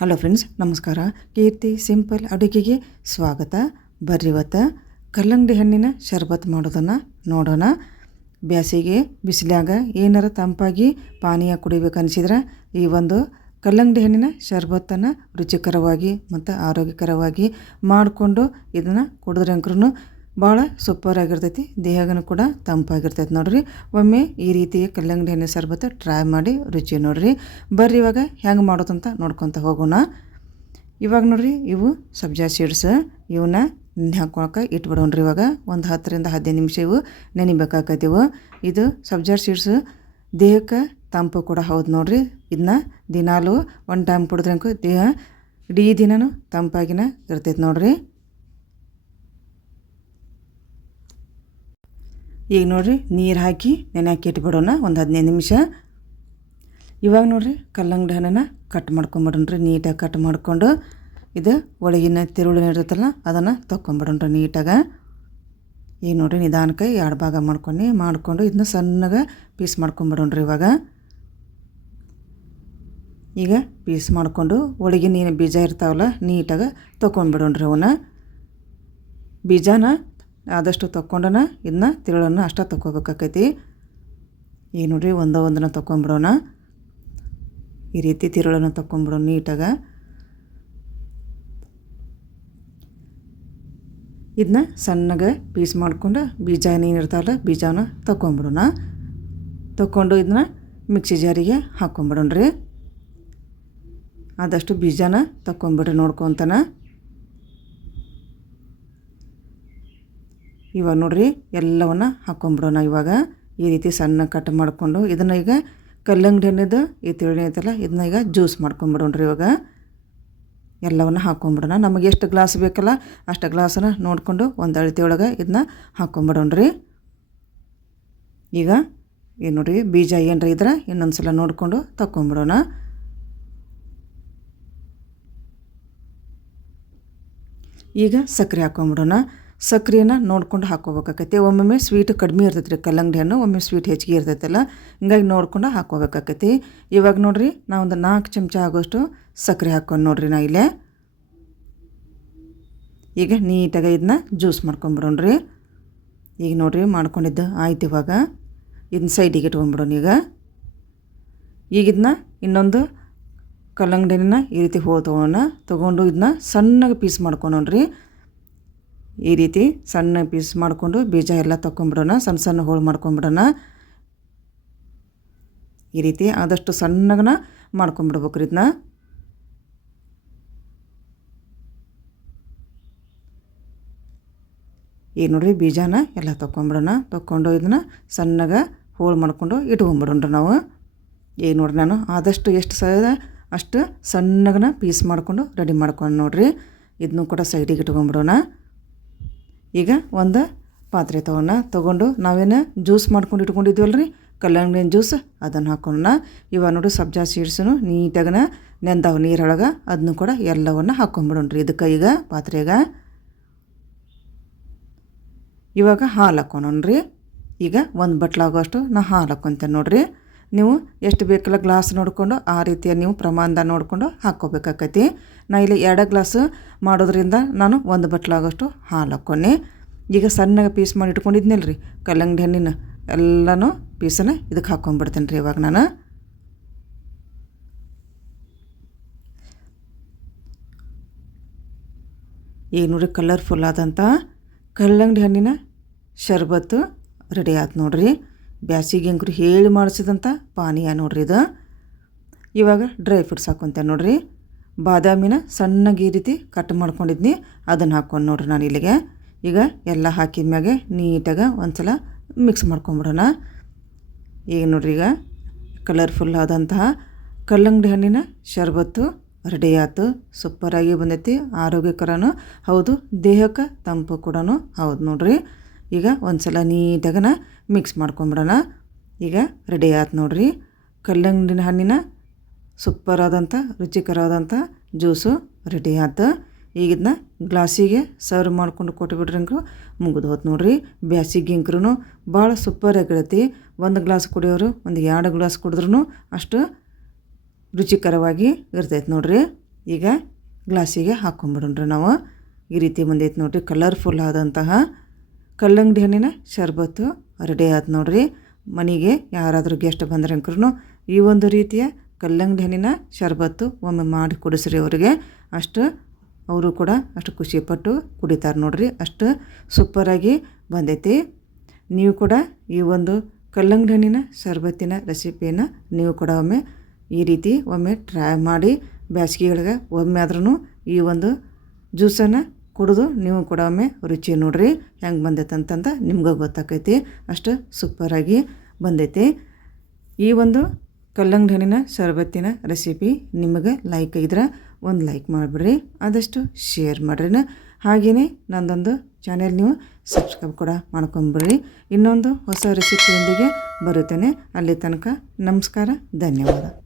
Hello friends, ನಮಸ್ಕಾರ. ಕೀರ್ತಿ simple ಅಡುಗೆಗೆ ಸ್ವಾಗತ. ಬರ್ರಿ ಇವತ್ತು ಕಲ್ಲಂಗಡಿ ಹಣ್ಣಿನ ಶರ್ಬತ್ ಮಾಡೋದನ್ನು ನೋಡೋಣ. ಬ್ಯಾಸಿಗೆ ಬಿಸಿಲಾಗ ಏನಾರ ತಂಪಾಗಿ ಪಾನೀಯ ಕುಡಿಬೇಕು ಅನಿಸಿದ್ರೆ ಈ ಒಂದು ಕಲ್ಲಂಗಡಿ ಹಣ್ಣಿನ ಶರ್ಬತ್ತನ್ನು ರುಚಿಕರವಾಗಿ ಮತ್ತು ಆರೋಗ್ಯಕರವಾಗಿ ಮಾಡಿಕೊಂಡು ಇದನ್ನು ಕುಡಿದ್ರಂಕ್ರೂ ಭಾಳ ಸೂಪರಾಗಿರ್ತೈತಿ. ದೇಹಗೂ ಕೂಡ ತಂಪಾಗಿರ್ತೈತಿ ನೋಡ್ರಿ. ಒಮ್ಮೆ ಈ ರೀತಿಯ ಕಲ್ಲಂಗಡಿ ಹಣ್ಣಿನ ಶರ್ಬತ್ತು ಟ್ರೈ ಮಾಡಿ ರುಚಿ ನೋಡ್ರಿ. ಬರ್ರಿ ಇವಾಗ ಹೆಂಗೆ ಮಾಡೋದಂತ ನೋಡ್ಕೊತ ಹೋಗೋಣ. ಇವಾಗ ನೋಡ್ರಿ, ಇವು ಸಬ್ಜಾ ಸೀಡ್ಸ್, ಇವನ್ನ ನೆನೆ ಹಾಕೊಳಕ್ಕೆ ಇಟ್ಬಿಡೋಣ್ರಿ. ಇವಾಗ ಒಂದು 10-15 ನಿಮಿಷ ಇವು ನೆನಿಬೇಕಾಕೈತಿವು. ಇದು ಸಬ್ಜಾ ಸೀಡ್ಸ್ ದೇಹಕ್ಕೆ ತಂಪು ಕೂಡ ಹೌದು ನೋಡ್ರಿ. ಇದನ್ನ ದಿನಾಲು ಒಂದು ಟೈಮ್ ಕುಡಿದ್ರಂಕು ದೇಹ ಇಡೀ ದಿನವೂ ತಂಪಾಗಿನ ಇರ್ತೈತೆ ನೋಡ್ರಿ. ಈಗ ನೋಡ್ರಿ, ನೀರು ಹಾಕಿ ನೆನೆ ಹಾಕಿ ಇಟ್ಬಿಡೋಣ ಒಂದು 15 ನಿಮಿಷ. ಇವಾಗ ನೋಡ್ರಿ, ಕಲ್ಲಂಗಡಿ ಹಣ್ಣನ್ನು ಕಟ್ ಮಾಡ್ಕೊಂಬಿಡೋಣ್ರಿ. ನೀಟಾಗಿ ಕಟ್ ಮಾಡಿಕೊಂಡು ಇದು ಒಳಗಿನ ತಿರುಳು ಇರುತ್ತಲ್ಲ ಅದನ್ನು ತೊಗೊಂಬಿಡೋಣ್ರಿ ನೀಟಾಗಿ. ಈಗ ನೋಡ್ರಿ, ನಿಧಾನಕ್ಕೆ 2 ಭಾಗ ಮಾಡಿಕೊಂಡು ಇದನ್ನ ಸಣ್ಣಗೆ ಪೀಸ್ ಮಾಡ್ಕೊಂಬಿಡೋಣ್ರಿ. ಈಗ ಪೀಸ್ ಮಾಡಿಕೊಂಡು ಒಳಗಿನ ಏನು ಬೀಜ ಇರ್ತಾವಲ್ಲ ನೀಟಾಗಿ ತೊಗೊಂಡ್ಬಿಡೋಣ್ರಿ. ಅವನ್ನ ಬೀಜನ ಆದಷ್ಟು ತೊಗೊಂಡನ ಇದನ್ನ ತಿರುಳನ್ನು ಅಷ್ಟೇ ತೊಗೋಬೇಕಾಕೈತಿ. ಈಗ ನೋಡ್ರಿ, ಒಂದನ್ನು ತೊಗೊಂಬಿಡೋಣ. ಈ ರೀತಿ ತಿರುಳನ್ನು ತೊಗೊಂಬಿಡೋಣ ನೀಟಾಗಿ. ಇದನ್ನ ಸಣ್ಣಗೆ ಪೀಸ್ ಮಾಡ್ಕೊಂಡು ಬೀಜ ಏನಿರ್ತಾವಲ್ಲ ಬೀಜನ ತೊಗೊಂಬಿಡೋಣ. ತೊಗೊಂಡು ಇದನ್ನ ಮಿಕ್ಸಿ ಜಾರಿಗೆ ಹಾಕ್ಕೊಂಬಿಡೋಣ್ರಿ. ಆದಷ್ಟು ಬೀಜನ ತೊಗೊಂಬಿಡ್ರಿ ನೋಡ್ಕೊತಾನ. ಇವಾಗ ನೋಡ್ರಿ, ಎಲ್ಲವನ್ನು ಹಾಕ್ಕೊಂಬಿಡೋಣ. ಇವಾಗ ಈ ರೀತಿ ಸಣ್ಣ ಕಟ್ ಮಾಡಿಕೊಂಡು ಇದನ್ನು ಈಗ ಕಲ್ಲಂಗಡಿ ಹಣ್ಣಿದ್ದು ಈ ತಿಳಿ ಐತಲ್ಲ ಇದನ್ನ ಈಗ ಜ್ಯೂಸ್ ಮಾಡ್ಕೊಂಬಿಡೋಣ್ರಿ. ಇವಾಗ ಎಲ್ಲವನ್ನು ಹಾಕ್ಕೊಂಬಿಡೋಣ. ನಮಗೆ ಎಷ್ಟು ಗ್ಲಾಸ್ ಬೇಕಲ್ಲ ಅಷ್ಟು ಗ್ಲಾಸನ್ನು ನೋಡಿಕೊಂಡು ಒಂದು ಅಳತೆ ಒಳಗೆ ಇದನ್ನ ಹಾಕ್ಕೊಂಬಿಡೋಣ್ರಿ. ಈಗ ಏನು ನೋಡ್ರಿ, ಬೀಜ ಏನರ ಇದ್ರೆ ಇನ್ನೊಂದು ಸಲ ನೋಡಿಕೊಂಡು ತಗೊಂಬಿಡೋಣ. ಈಗ ಸಕ್ಕರೆ ಹಾಕ್ಕೊಂಬಿಡೋಣ. ಸಕ್ಕರೆಯನ್ನು ನೋಡ್ಕೊಂಡು ಹಾಕ್ಕೋಬೇಕಾಕೈತಿ. ಒಮ್ಮೊಮ್ಮೆ ಸ್ವೀಟ್ ಕಡಿಮೆ ಇರ್ತೈತೆ ರೀ ಕಲ್ಲಂಗಡಿ ಹಣ್ಣು, ಒಮ್ಮೆ ಸ್ವೀಟ್ ಹೆಚ್ಚಿಗೆ ಇರ್ತೈತಲ್ಲ, ಹಿಂಗಾಗಿ ನೋಡ್ಕೊಂಡು ಹಾಕ್ಕೋಬೇಕಾಕೈತಿ. ಇವಾಗ ನೋಡ್ರಿ, ನಾ ಒಂದು 4 ಚಮಚ ಆಗೋಷ್ಟು ಸಕ್ಕರೆ ಹಾಕ್ಕೊಂಡು ನೋಡ್ರಿ ನಾ ಇಲ್ಲೇ. ಈಗ ನೀಟಾಗಿ ಇದನ್ನ ಜ್ಯೂಸ್ ಮಾಡ್ಕೊಂಬಿಡೋಣ್ರಿ. ಈಗ ನೋಡ್ರಿ, ಮಾಡ್ಕೊಂಡಿದ್ದು ಆಯ್ತು. ಇವಾಗ ಇದನ್ನ ಸೈಡಿಗೆ ಇಟ್ಕೊಂಬಿಡೋಣ. ಈಗ ಇದನ್ನ ಇನ್ನೊಂದು ಕಲ್ಲಂಗಡಿ ಹಣ್ಣನ್ನ ಈ ರೀತಿ ಹೋಳು ತೊಗೊಂಡು ಇದನ್ನ ಸಣ್ಣಗೆ ಪೀಸ್ ಮಾಡ್ಕೊಂಡ್ರಿ. ಈ ರೀತಿ ಸಣ್ಣ ಪೀಸ್ ಮಾಡಿಕೊಂಡು ಬೀಜ ಎಲ್ಲ ತೊಗೊಂಬಿಡೋಣ. ಸಣ್ಣ ಸಣ್ಣ ಹೋಳು ಮಾಡ್ಕೊಂಬಿಡೋಣ. ಈ ರೀತಿ ಆದಷ್ಟು ಸಣ್ಣಗನ ಮಾಡ್ಕೊಂಬಿಡ್ಬೇಕ್ರಿ ಇದನ್ನ. ಈಗ ನೋಡ್ರಿ, ಬೀಜನ ಎಲ್ಲ ತೊಗೊಂಬಿಡೋಣ. ತೊಗೊಂಡು ಇದನ್ನ ಸಣ್ಣಗೆ ಹೋಳು ಮಾಡ್ಕೊಂಡು ಇಟ್ಕೊಂಬಿಡೋಣ್ರಿ ನಾವು. ಈಗ ನೋಡ್ರಿ, ನಾನು ಆದಷ್ಟು ಎಷ್ಟು ಸಾಧ್ಯ ಅಷ್ಟು ಸಣ್ಣಗನ ಪೀಸ್ ಮಾಡಿಕೊಂಡು ರೆಡಿ ಮಾಡ್ಕೊಂಡು ನೋಡ್ರಿ. ಇದನ್ನು ಕೂಡ ಸೈಡಿಗೆ ಇಟ್ಕೊಂಬಿಡೋಣ. ಈಗ ಒಂದು ಪಾತ್ರೆ ತೊಗೊಂಡು ನಾವೇನು ಜ್ಯೂಸ್ ಮಾಡ್ಕೊಂಡು ಇಟ್ಕೊಂಡಿದ್ವಲ್ಲ ರೀ ಕಲ್ಲಂಗಡಿ ಜ್ಯೂಸ್, ಅದನ್ನು ಹಾಕೋಣ. ಇವಾಗ ನೋಡಿ, ಸಬ್ಜಾ ಸೀಡ್ಸು ನೀಟಾಗನ ನೆಂದಾವ ನೀರೊಳಗೆ, ಅದನ್ನು ಕೂಡ ಎಲ್ಲವನ್ನು ಹಾಕ್ಕೊಂಬಿಡೋಣ್ರಿ ಇದಕ್ಕೆ. ಈಗ ಪಾತ್ರೆಗೆ ಇವಾಗ ಹಾಲು ಹಾಕೋಣ್ರಿ. ಈಗ ಒಂದು ಬಟ್ಲಾಗೋಷ್ಟು ನಾ ಹಾಲು ಹಾಕ್ಕೊತೇನೆ ನೋಡ್ರಿ. ನೀವು ಎಷ್ಟು ಬೇಕಲ್ಲ ಗ್ಲಾಸ್ ನೋಡಿಕೊಂಡು ಆ ರೀತಿಯ ನೀವು ಪ್ರಮಾಣದ ನೋಡಿಕೊಂಡು ಹಾಕ್ಕೋಬೇಕಾಕೈತಿ. ನಾ ಇಲ್ಲಿ 2 ಗ್ಲಾಸ್ ಮಾಡೋದ್ರಿಂದ ನಾನು 1 ಬಟ್ಲಾಗೋಷ್ಟು ಹಾಲು ಹಾಕ್ಕೊಂಡು ಈಗ ಸಣ್ಣಗೆ ಪೀಸ್ ಮಾಡಿ ಇಟ್ಕೊಂಡಿದ್ನಲ್ಲ ರೀ ಕಲ್ಲಂಗಡಿ ಹಣ್ಣಿನ ಎಲ್ಲನೂ ಪೀಸನ್ನು ಇದಕ್ಕೆ ಹಾಕ್ಕೊಂಡ್ಬಿಡ್ತೇನೆ ರೀ. ಇವಾಗ ನಾನು ಈಗ ನೋಡ್ರಿ, ಕಲರ್ಫುಲ್ ಆದಂಥ ಕಲ್ಲಂಗಡಿ ಹಣ್ಣಿನ ಶರ್ಬತ್ತು ರೆಡಿ ಆಯ್ತು ನೋಡ್ರಿ. ಬ್ಯಾಸಿಗೆ ಅಂಕರು ಹೇಳಿ ಮಾಡಿಸಿದಂಥ ಪಾನೀಯ ನೋಡ್ರಿ ಇದು. ಇವಾಗ ಡ್ರೈ ಫ್ರೂಟ್ಸ್ ಹಾಕ್ಕೊಂತೇನೆ ನೋಡ್ರಿ. ಬಾದಾಮಿನ ಸಣ್ಣಗೆ ಈ ರೀತಿ ಕಟ್ ಮಾಡ್ಕೊಂಡಿದ್ನಿ, ಅದನ್ನು ಹಾಕ್ಕೊಂಡು ನೋಡ್ರಿ ನಾನು ಇಲ್ಲಿಗೆ. ಈಗ ಎಲ್ಲ ಹಾಕಿದ ಮ್ಯಾಗೆ ನೀಟಾಗಿ ಒಂದು ಸಲ ಮಿಕ್ಸ್ ಮಾಡ್ಕೊಂಬಿಡೋಣ. ಈಗ ನೋಡ್ರಿ, ಈಗ ಕಲರ್ಫುಲ್ ಆದಂತಹ ಕಲ್ಲಂಗಡಿ ಹಣ್ಣಿನ ಶರ್ಬತ್ತು ರೆಡಿ ಆಯ್ತು. ಸೂಪರಾಗಿ ಬಂದೈತಿ. ಆರೋಗ್ಯಕರನೂ ಹೌದು, ದೇಹಕ್ಕೆ ತಂಪು ಕೂಡ ಹೌದು ನೋಡ್ರಿ. ಈಗ ಒಂದು ಸಲ ನೀಟಾಗನ ಮಿಕ್ಸ್ ಮಾಡ್ಕೊಂಬಿಡೋಣ. ಈಗ ರೆಡಿ ಆಯ್ತು ನೋಡ್ರಿ, ಕಲ್ಲಂಗಡಿ ಹಣ್ಣಿನ ಸೂಪರಾದಂಥ ರುಚಿಕರವಾದಂಥ ಜ್ಯೂಸು ರೆಡಿ ಆಯ್ತು. ಈಗ ಇದನ್ನ ಗ್ಲಾಸಿಗೆ ಸರ್ವ್ ಮಾಡ್ಕೊಂಡು ಕೊಟ್ಟುಬಿಟ್ರಂಕ್ರು ಮುಗಿದು ಹೋಯ್ತು ನೋಡ್ರಿ. ಬ್ಯಾಸಿಗೆಂಕ್ರೂ ಭಾಳ ಸೂಪರಾಗಿರತ್ತೆ. 1 ಗ್ಲಾಸ್ ಕುಡಿಯೋರು 2 ಗ್ಲಾಸ್ ಕುಡಿದ್ರೂ ಅಷ್ಟು ರುಚಿಕರವಾಗಿ ಇರ್ತೈತೆ ನೋಡ್ರಿ. ಈಗ ಗ್ಲಾಸಿಗೆ ಹಾಕ್ಕೊಂಬಿಡೋಣ್ರಿ ನಾವು. ಈ ರೀತಿ ಬಂದೈತೆ ನೋಡಿರಿ, ಕಲರ್ಫುಲ್ ಆದಂತಹ ಕಲ್ಲಂಗಡಿ ಹಣ್ಣಿನ ಶರ್ಬತ್ತು ರೆಡಿ ಆಯ್ತು ನೋಡಿರಿ. ಮನೆಗೆ ಯಾರಾದರೂ ಗೆಸ್ಟ್ ಬಂದ್ರಂಕ್ರೂ ಈ ಒಂದು ರೀತಿಯ ಕಲ್ಲಂಗಡಿ ಹಣ್ಣಿನ ಶರ್ಬತ್ತು ಒಮ್ಮೆ ಮಾಡಿ ಕುಡಿಸ್ರಿ ಅವರಿಗೆ. ಅವರು ಕೂಡ ಅಷ್ಟು ಖುಷಿಪಟ್ಟು ಕುಡಿತಾರೆ ನೋಡಿರಿ. ಅಷ್ಟು ಸೂಪರಾಗಿ ಬಂದೈತಿ. ನೀವು ಕೂಡ ಈ ಒಂದು ಕಲ್ಲಂಗಡಿ ಹಣ್ಣಿನ ಶರ್ಬತ್ತಿನ ರೆಸಿಪಿಯನ್ನು ನೀವು ಕೂಡ ಒಮ್ಮೆ ಈ ರೀತಿ ಒಮ್ಮೆ ಟ್ರೈ ಮಾಡಿ. ಬೇಸಿಗೆಗಳಿಗೆ ಒಮ್ಮೆ ಆದ್ರೂ ಈ ಒಂದು ಜ್ಯೂಸನ್ನು ಕುಡಿದು ನೀವು ಕೂಡ ಒಮ್ಮೆ ರುಚಿ ನೋಡಿರಿ ಹೆಂಗೆ ಬಂದೈತೆ ಅಂತಂದು ನಿಮ್ಗೆ ಗೊತ್ತಾಕೈತಿ. ಅಷ್ಟು ಸೂಪರಾಗಿ ಬಂದೈತಿ. ಈ ಒಂದು ಕಲ್ಲಂಗಡಿ ಹಣ್ಣಿನ ಶರ್ಬತ್ತಿನ ರೆಸಿಪಿ ನಿಮಗೆ ಲೈಕ್ ಆಗಿದ್ರೆ ಒಂದು ಲೈಕ್ ಮಾಡಿಬಿಡ್ರಿ, ಆದಷ್ಟು ಶೇರ್ ಮಾಡಿರಿ. ಹಾಗೆಯೇ ನನ್ನದೊಂದು ಚಾನೆಲ್ ನೀವು ಸಬ್ಸ್ಕ್ರೈಬ್ ಕೂಡ ಮಾಡ್ಕೊಂಬಿಡ್ರಿ. ಇನ್ನೊಂದು ಹೊಸ ರೆಸಿಪಿಯೊಂದಿಗೆ ಬರುತ್ತೇನೆ. ಅಲ್ಲಿ ತನಕ ನಮಸ್ಕಾರ, ಧನ್ಯವಾದ.